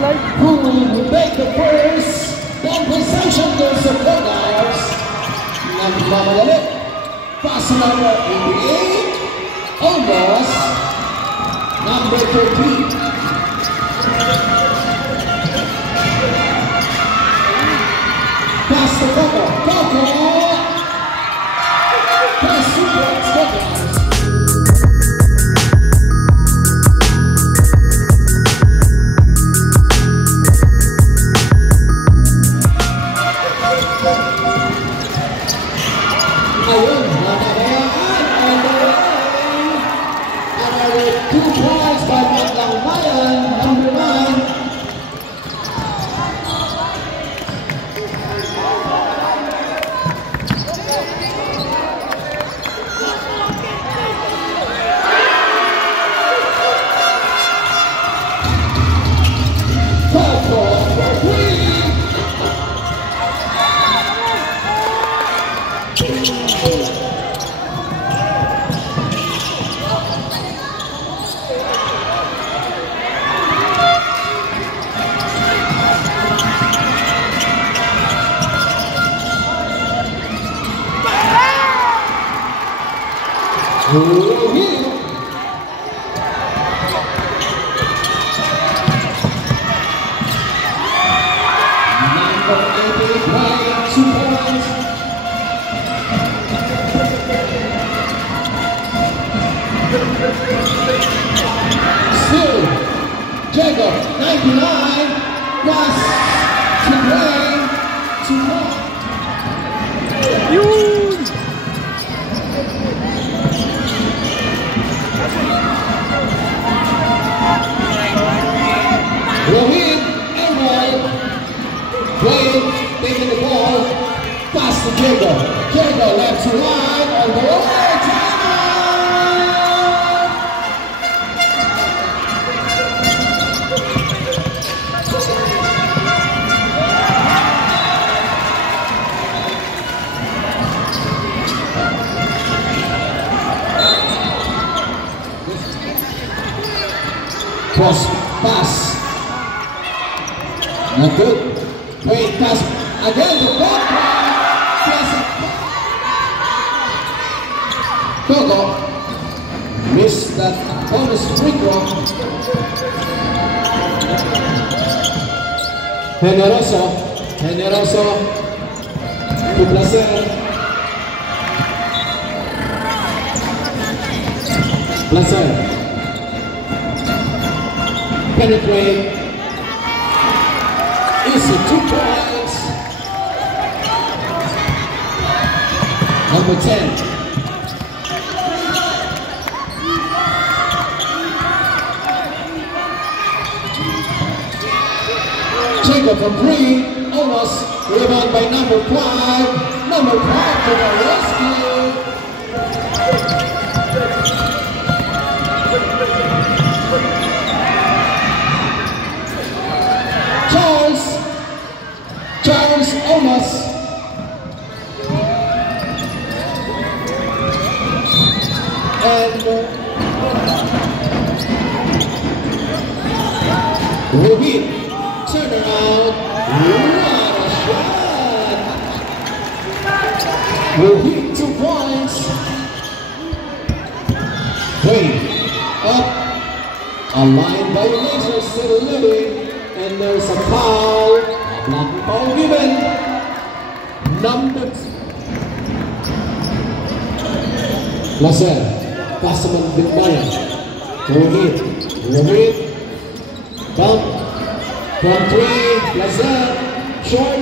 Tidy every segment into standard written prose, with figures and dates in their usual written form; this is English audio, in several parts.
Who will make the first compensation goes to Cougars? Nagmamalit. Pass number 88. Almost. Number 13. Pass to Coco. Coco. Pass to Cougars. Ayun, natabayaan and another 2 points by Matlang Mayan, number 9. Still, Jacob, 99, pass to Wayne, to Rohit, Elroy, Wayne, taking the ball, pass to Jacob, Jacob left to right, on the right, pass. Not good. Wait, pass. Again, the ball. Pass. Coco missed that bonus free throw. Generoso to Placer. Penetrate. Easy 2 points. Number 10. Jacob from 3. Almost. Rebound by number 5. Number 5 to the rescue. Charles Omas. And Rohit, turn around. What a shot! Rohit, 2 points. Wayne, up. A line violation still living. And there's a foul. Block foul given. Number 2. Laser. Pass naman Bilbayan. Rohit. Bump. From 3. Laser. Short.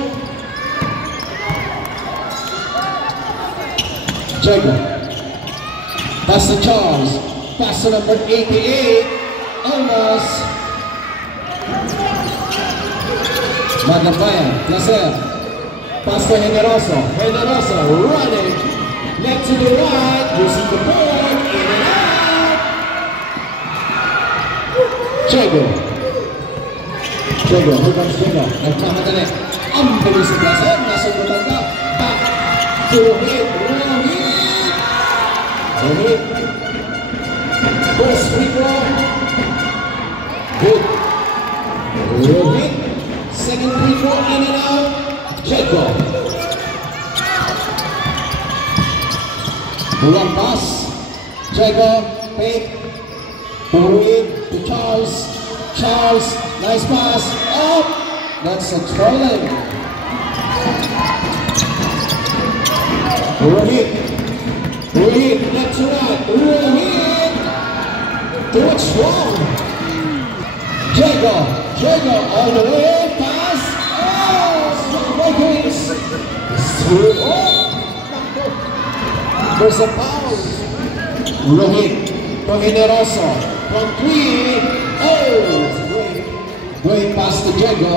Jacob. Pass to Charles. Pass to number 88. Almost. Magabayan, Laser, pass to Generoso, running, left to the right, using the board, in and out. Jago, here comes Jago, nagmamadali, ang bilis ng Laser, nasa matanda, back to Rohit, first free throw, good. Rohit. Second free throw in and out. Jago. Long pass. Jago. Fake. Rohit to Charles. Charles. Nice pass. Up. That's a trolling. Rohit. Rohit. Left to right. Rohit. Do it strong. Jago. Jago all the way. Pass. Oh, strong breakers. There's a foul. Rohit. From Generoso. From 3. Oh, great pass to Jago.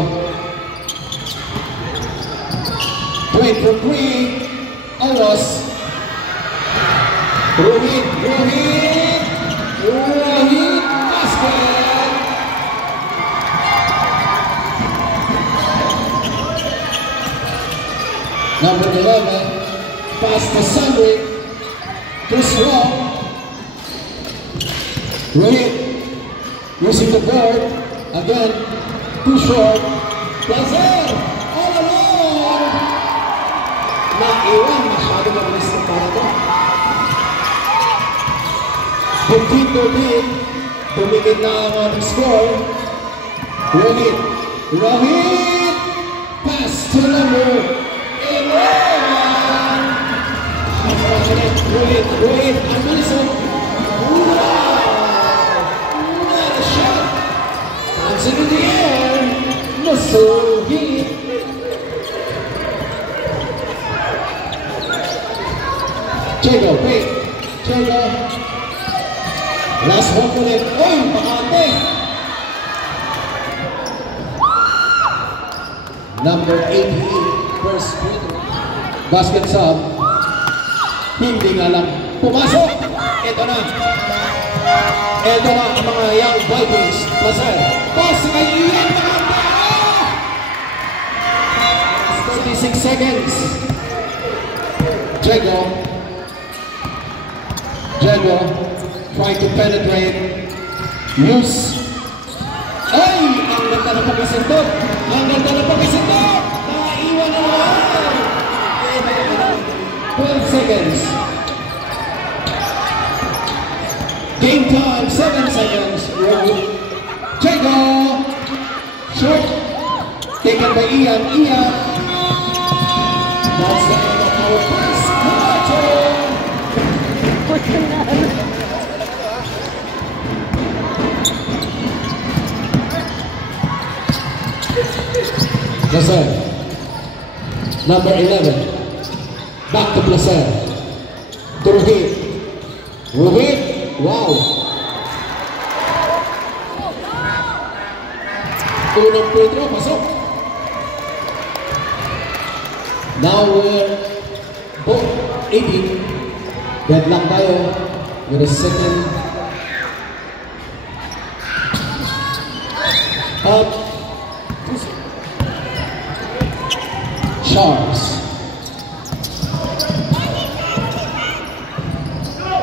Great from 3. Alos. Rohit. Rohit. Rohit. Basket. Number 11. Pass to Sandrick. Too strong. Rohit. Using the board. Again. Too short. Placer. All alone. Naiwan. Masyado mabilis na para ito. 15-13. Tumigit na ang ating score. Rohit. Rohit. Pass to number 11. Unfortunate. Rohit. Rohit. Ang bilis mo. What a shot. Hands into the air. Muscle hit. Jago. Wait. Jago. Last 1 minute. Oh, bakante. Number 88, first free basket sub. Hindi nga lang pumasok. Ito na. Ito na ang mga young Vikings. Placer. Toss kay Ian. Bakante. 36 seconds. Jago. Jago. Trying to penetrate. Use. Ay! Ang ganda na pag-isindot. Ang ganda na pag-isindot. Naiwan na lang. 12 seconds. Game time. 7 seconds. Jago. Short. Taken by Ian. Ian. That's the end of our first quarter. Placer. Number 11. Back to Placer. To Rohit. Rohit. Wow. Unang free throw. Pasok. Now we're both 18. Deadlock tayo with a second. Up. Charles.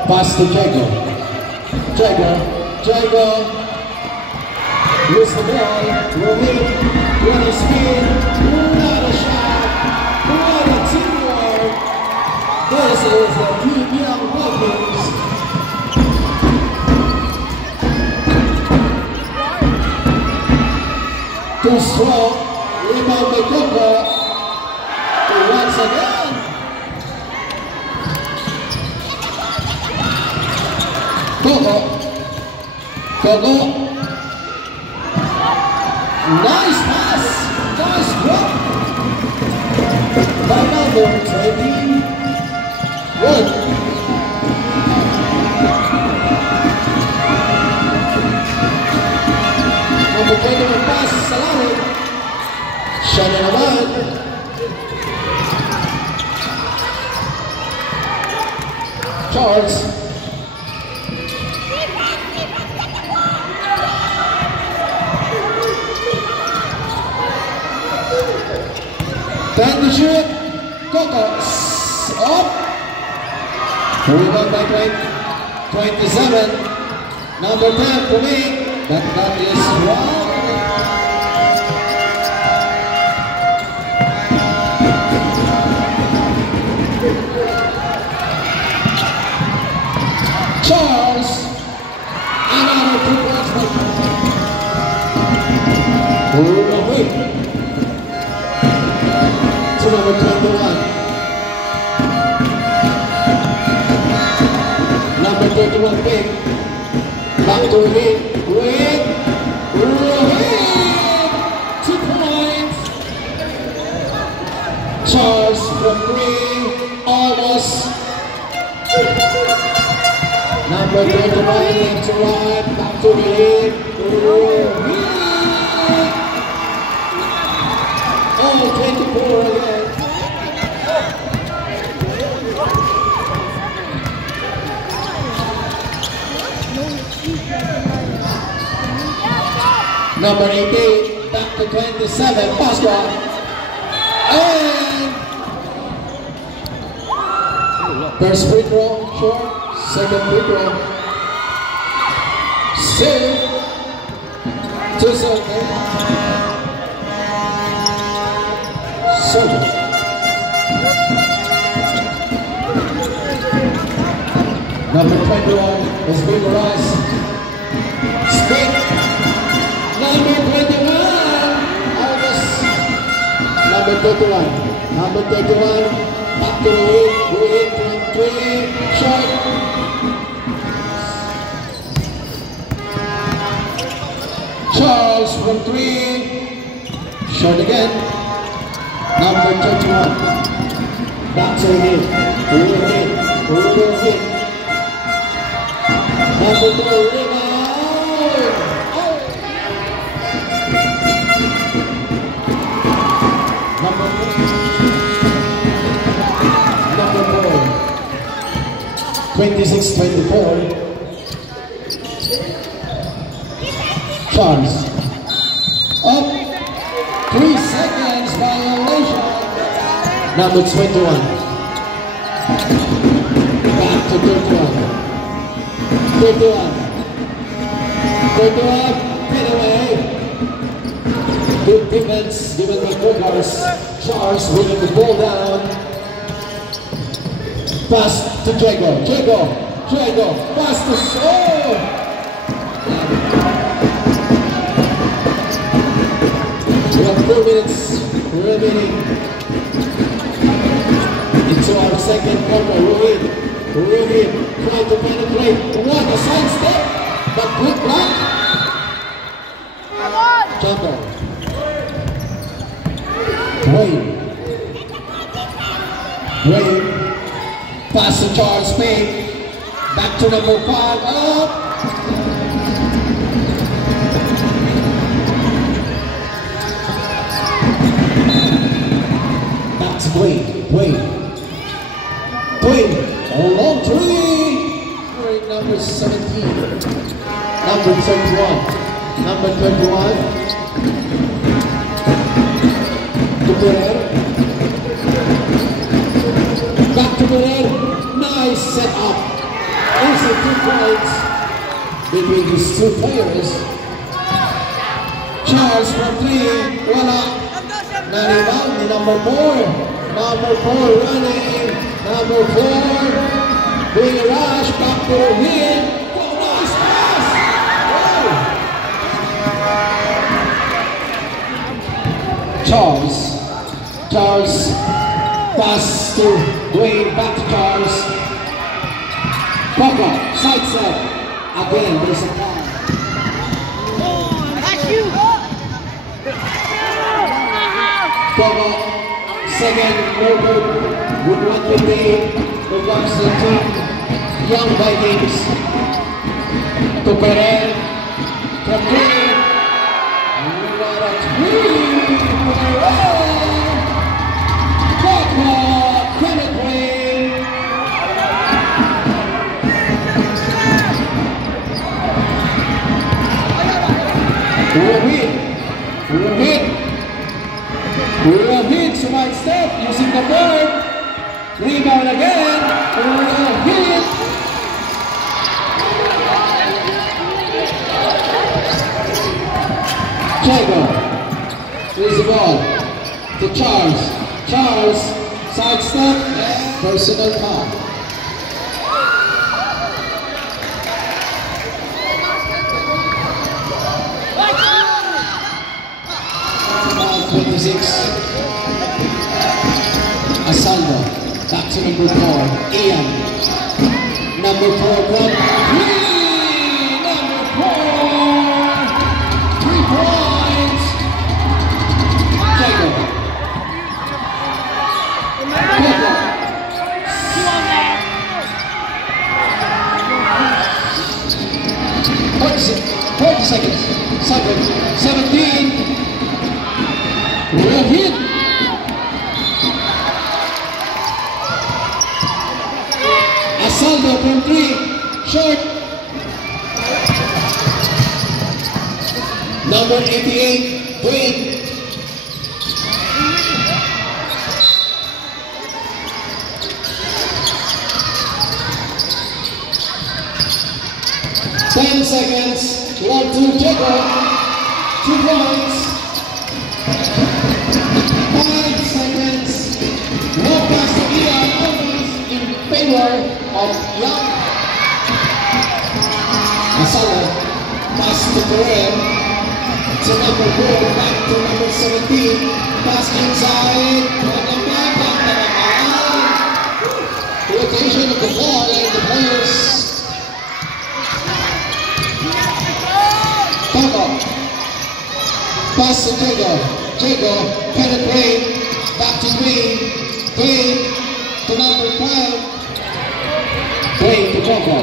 Pass to Jago. Jago. Jago. Lose the ball. Rohit. Running speed. Not a shot. What a teamwork. This is the Team Young Vikings. Too strong. Rebound by Coco. Once again. Coco. Coco. Nice pass. Nice block. By number 21. Number 21 pass sa langit. Siya na naman. Charles. Time to shoot. Coco. Up. Rebound by 27. Number 10 for me. That is wrong. Away. To number 21. Number 31 pick. Back to hit. Wait. 2 points. Charles from 3. Almost. Number 21 left to right. Back to the hit. Oh, 24 again. Number 18, back to 27, Pascal. And first free throw, short. Second free throw. 2 seconds. Number 21 is Bill Ross. Speed. Number 21. August. Number 31. Number 31. Back to the lead. Wait, 3. Short. Charles from 3. Short again. Number 21. Back to the hit. Hit. Number 4, rebound. Number 4. 26-24. Charles. Up. 3 seconds violation. Number 21. Back to 31. 31. Get away. Good defense given by Burgers. Charles winning the ball down. Pass to Jago. Pass to We have 4 minutes remaining into our second quarter. Ruin, try to penetrate. What a side step, but good block. Jumper. Wade. Pass to Charles Payne. Back to number 5. Up. Back to Wade. A long 3. Number 17. Number 31. To Pereira. Back to Pereira. Nice set up. Also 2 points between these 2 players. Charles from 3. Wala. Na-rebound ni number 4. Number 4 running. Number 4. Big rush. Back to the hit. Oh, nice pass. Charles. Pass to Dwayne. Back to Charles. Coco. Side set. Again, there's a foul. Coco. Second. With 1:58. Belongs to the team. Young Vikings. To Pereira. From 3. We'll hit, side step, using the board. Rebound again. We'll hit. Jago. Here's the ball to Charles. Side step and personal foul. 26. Asaldo. Back to number 4. Ian. Number 4 from 3. Number 4. 3 points. Jacob. Jacob. 40 seconds. 17. Real hit. Asaldo from 3. Short. Number 88. Dwayne. Ten seconds. 1-2 Jacob. 2 points. 5 seconds. No pass to Ian. Always in favor of Young. Asaldo. Pass to Correa. To number 4. Back to number 17. Pass inside. Welcome back. Rotation of the ball and the players. Pass to Jago. Jago penetrate. Back to Dwayne. Dwayne to number 5. Dwayne to Jago.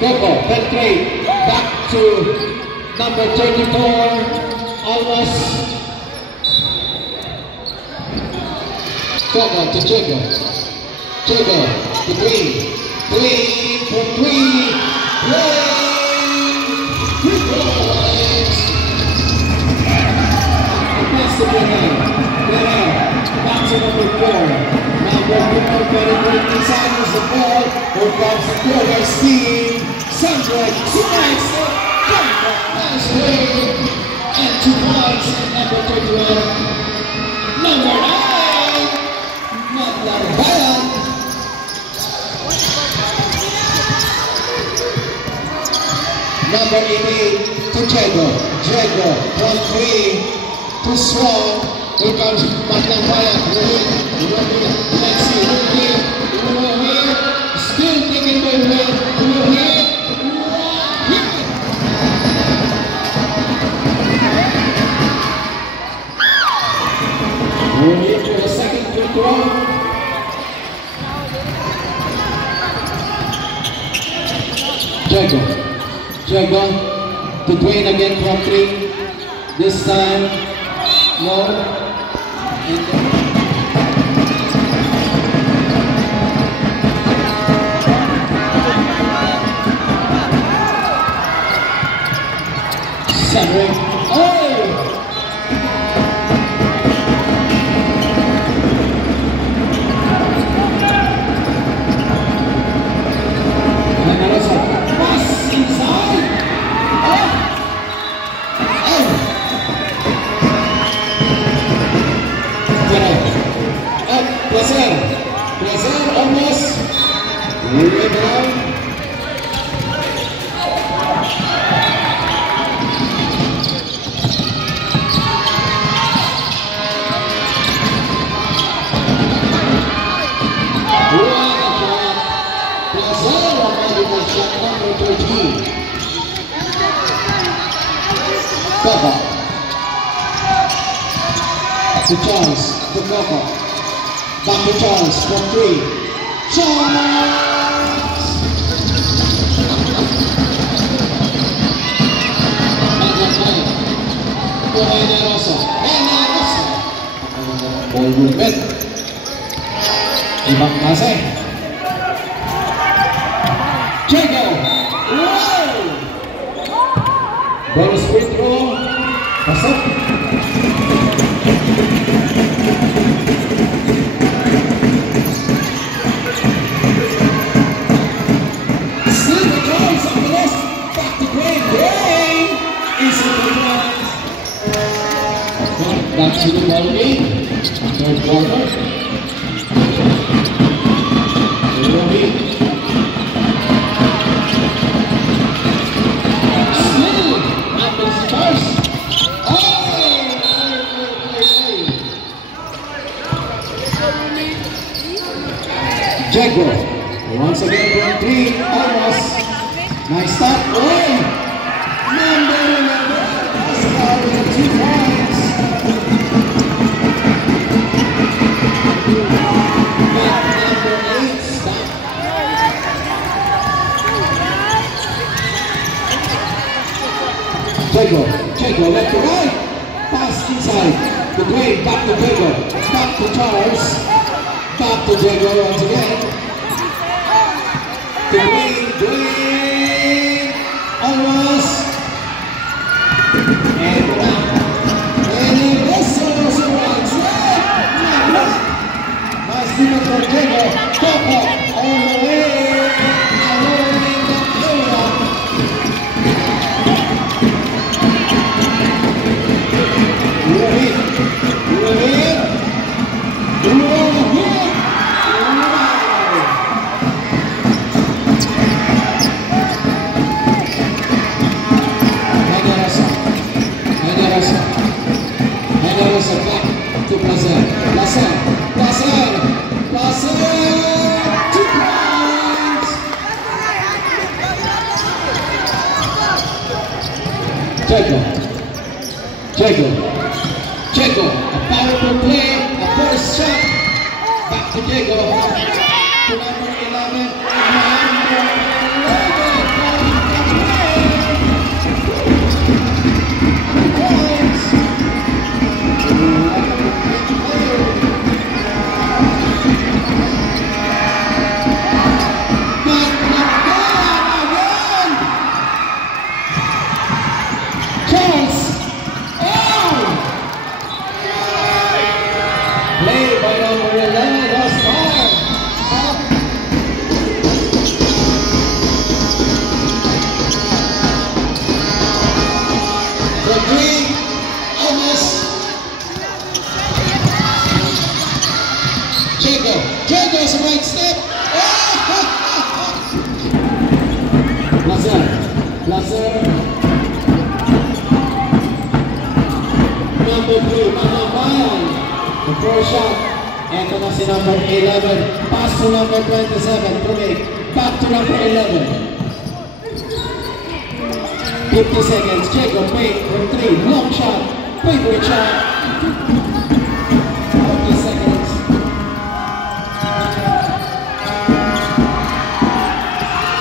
Jago penetrate. Back to number 34. Almost. Jago to Jago. Jago to Dwayne. Dwayne from 3. Dwayne. 3 points. Back to number 4. Number 4 penetrating inside is the ball. Here comes the quarter steam. Sandra tonight. Nice play. And 2 points. Number 31. Number 9. Maglarbayan. Number 88 to Jago. Jago from 3. Too strong. Here comes Maglarbayan. Let's see. We're here. Still taking the win. We're here. We're here for the second free throw. Jago. Jago to Dwayne again from 3. This time. No. Cedric. Oh! Pass inside. Oh! Placer almost. Rebound. Shot number 13. Cover. To Charles. To Cover. Back to Charles from 3. Charles! Maglarbayan. To Generoso. Generoso. Ball movement. Ibang pase. Jago! Wow! Bonus free throw. Pasok. Still the choice of the list. Back to Dwayne. Dwayne! Easy to back to the ball game. Third quarter. Jago. Once again from 3, almost. Nice start. Oh! Number 11, Oscar with 2 points. Number 8, stop. Jago, left to right. Pass inside. To Dwayne, back to Jago. Back to Charles. Back to Jago once again. To Dwayne, almost. And he wrestles around. Nice defense from Jago. Coco all the way. Alone in the area. Rohit. Megarosa back to Placer. Placer. 2 points. Jago, a powerful play, a first shot. Back to Jago. To number 11. Jago's right step. Placer. Number 3, Mahabayan. The first shot. Ito na si number 11. Pass to number 27. Tumik. Back to number 11. 50 seconds. Jago made from 3. Long shot. Favorite shot. 40 seconds.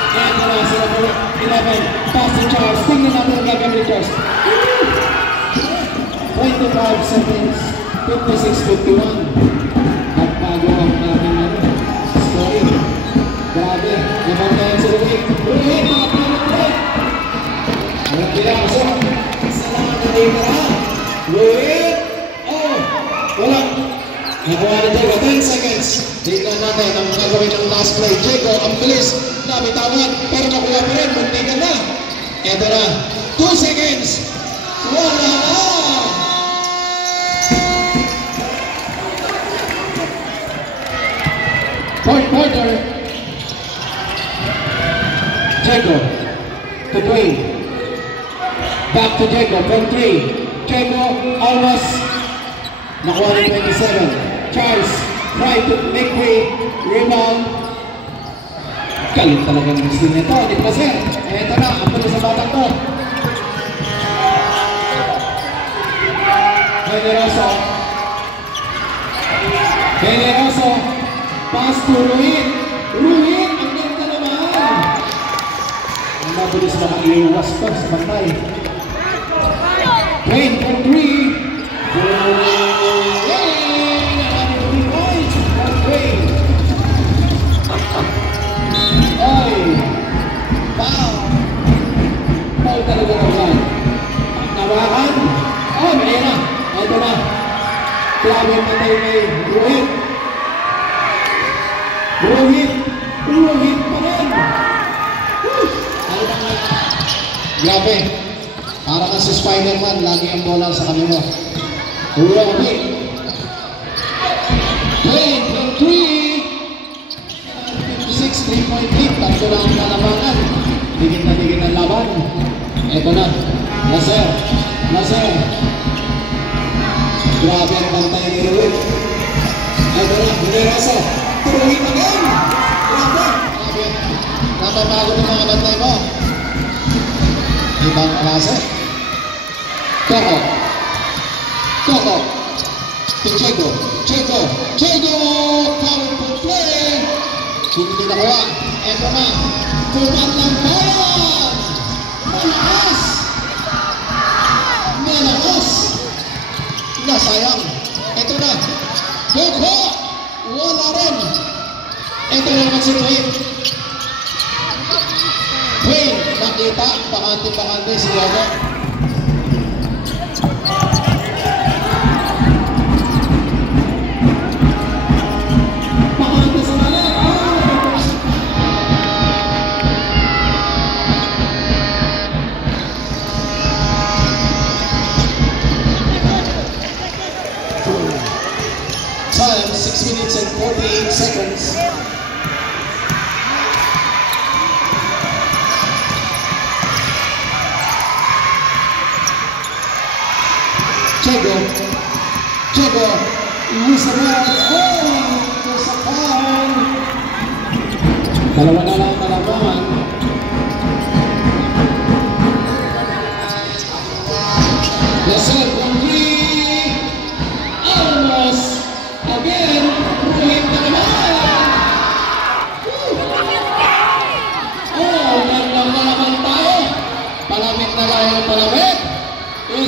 Ito na si number 11. Pass to Charles. Tingnan natin ang gagamit Charles. 25 seconds. 56-51. Nagbago ang ating story. Grabe. Naman tayo sa Ruhit. Ruhit, mga pinag-break. Walang pinakaso. Salamat na rin na. Ruhit. Oh, wala. Nakuha na Jago. 10 seconds. Tingnan natin ang gagawin ng last play. Jago, ang bilis. Nabitawan. Pero nakuha pa rin. Munti ka na. Ito na. 2 seconds. Wala na. Fourth quarter. Jago to Dwayne. Back to Jago from 3. Jago almost. Nakuha ng 27. Charles try to make way. Rebound. Galing talaga ng gusto nito. Di pa sir. Eto na. Ang pala sa batang to. Generoso. Pass to Ruhit. Ruhit, ang ganda naman. Ang mabilis na iiwas pa sa bantay. Dwayne from 3. Dwayne, 3 points from Dwayne. Ay, wow. Foul talaga naman. Nawakan. Oh, may na. Ito na. Grabe ang patay kay Ruhit. Ruhit pa rin. Grabe. Para ka si Spider-Man, lagi ang bola sa kanila. Ruhit. Dwayne from 3. 56, 3-point lead. Tatlo na ang lalabangan. Digit ang laban. Ito na. Laser. Grabe ang bantay ni Ruhit. Ito na. Generoso. Turuhin again. Grabe. Napapagod ang mga bantay mo. Ibang klase. Coco. Coco. To Chego. Chego. Chego. Powerful play. Hindi nakuha. Eto na. Tumat ng bayan. Malakas. Malakas. Nasayang. Eto na. Coco. Wala rin. Eto na naman si Dwayne. Dwayne. Nakita. Bakante-bakante si Coco. Time 6 minutes and 48 seconds. Chego. Chego. Use the ball. Oh! There's a foul. Dalawa na lang malaman. Lesson complete. Almost. Again, Ruhit na naman! Oh, nandang na naman tayo. Palamit na tayo ng palamit.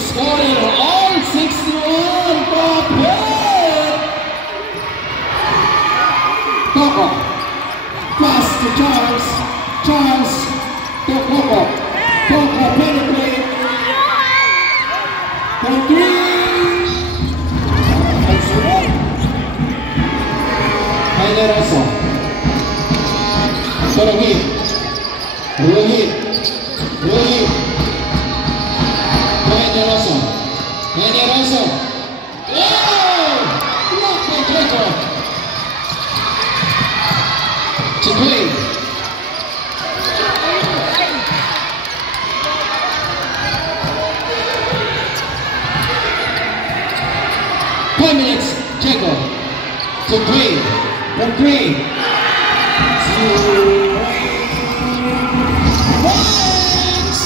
Scoring all 61 Prophet! Coco. Pass to Charles. Charles to Coco. Coco penetrate. For three. Generoso. Rohit. Rohit. Rohit. Generoso. Generoso. Oh! Block by Chego. Chigway. Five minutes. Chego. Chigway. From three. Thanks.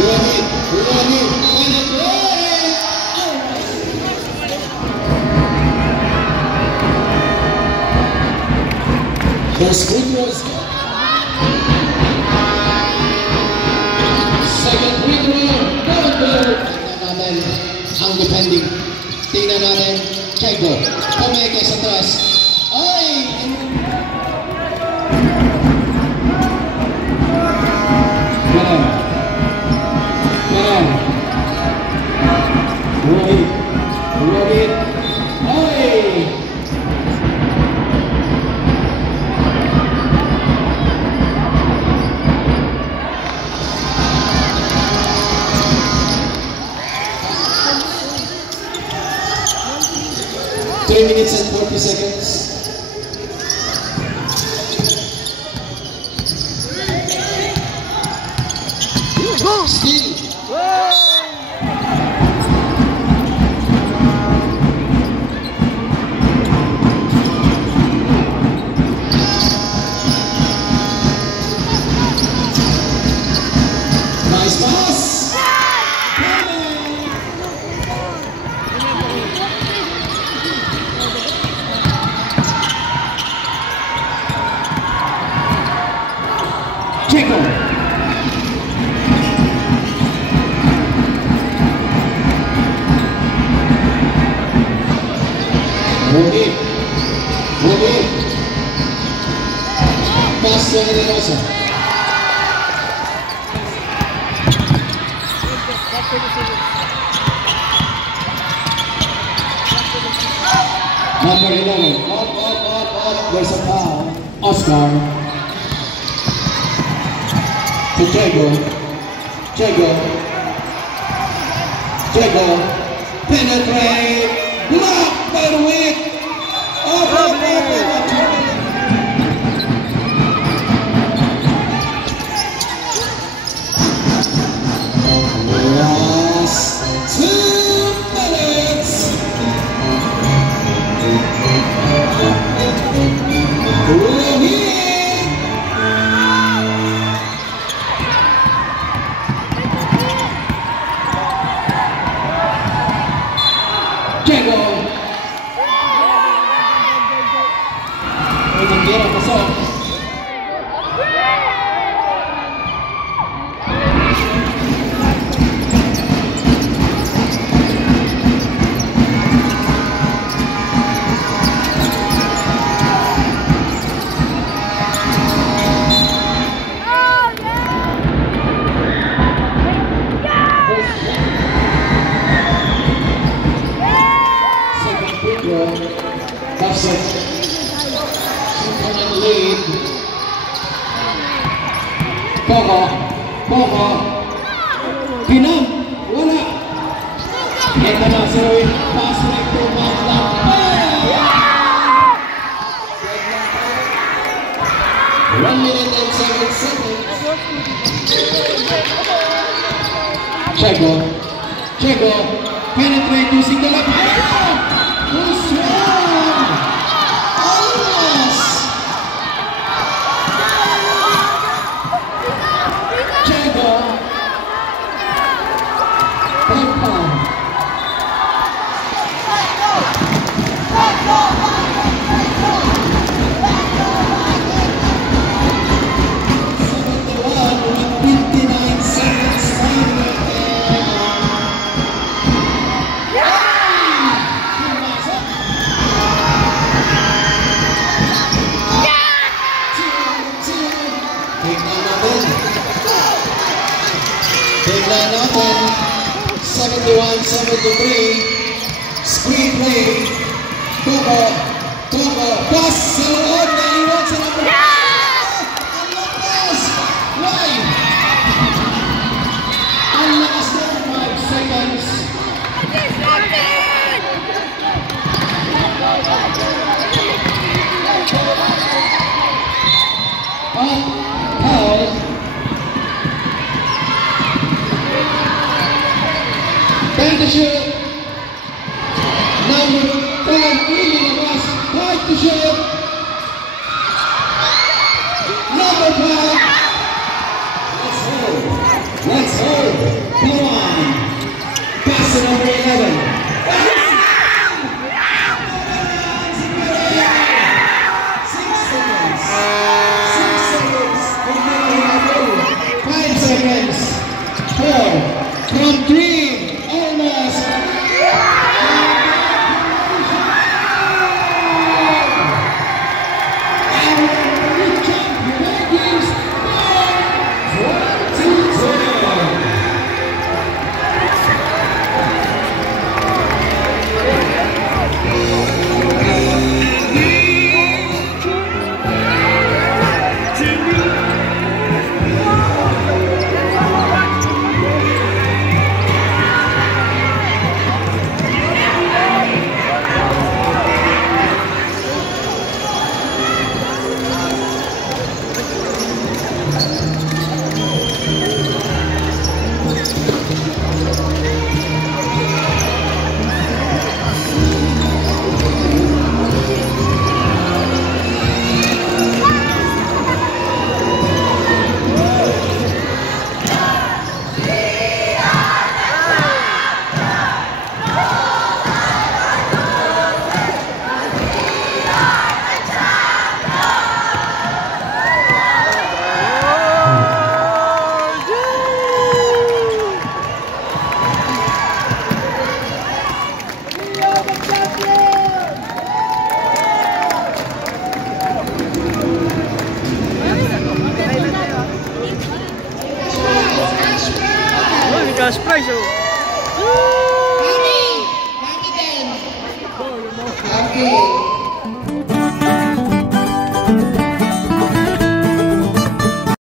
Rohit. Penetrate. Those free throws. Second free throw. Ang defending. Tingnan natin. Chego. Pumeke sa tres. Ay! Ganon. Ganon. Rohit. Rohit. Ay! Three minutes and 40 seconds. Still. Nice pass. Chego. Rohit. Rohit. Pass to Generoso. Number 11. Up. There's a foul. Oscar. To Chego. Chego. Chego. Penetrate. Block by Ruhit. Yes. Coco. Kinam. Wala. Ito na si Ruin. Pass right to Magdang. One minute and 7 seconds. Chego. Penetrate using the left hand. Who's one? Almost. Chego. Papa. Tignan natin, 71-73, screen play, Coco, pass sa loob, naiwan sa number 5, ang lakas, why? Ang lakas na 5 seconds. Foul. Time to shoot. Number 10, Lily Labas. Time to shoot. Number 5. Let's hold. Come on. Pass to number 11. 5 seconds. 4 from 3. Almost. Cash prize, oh.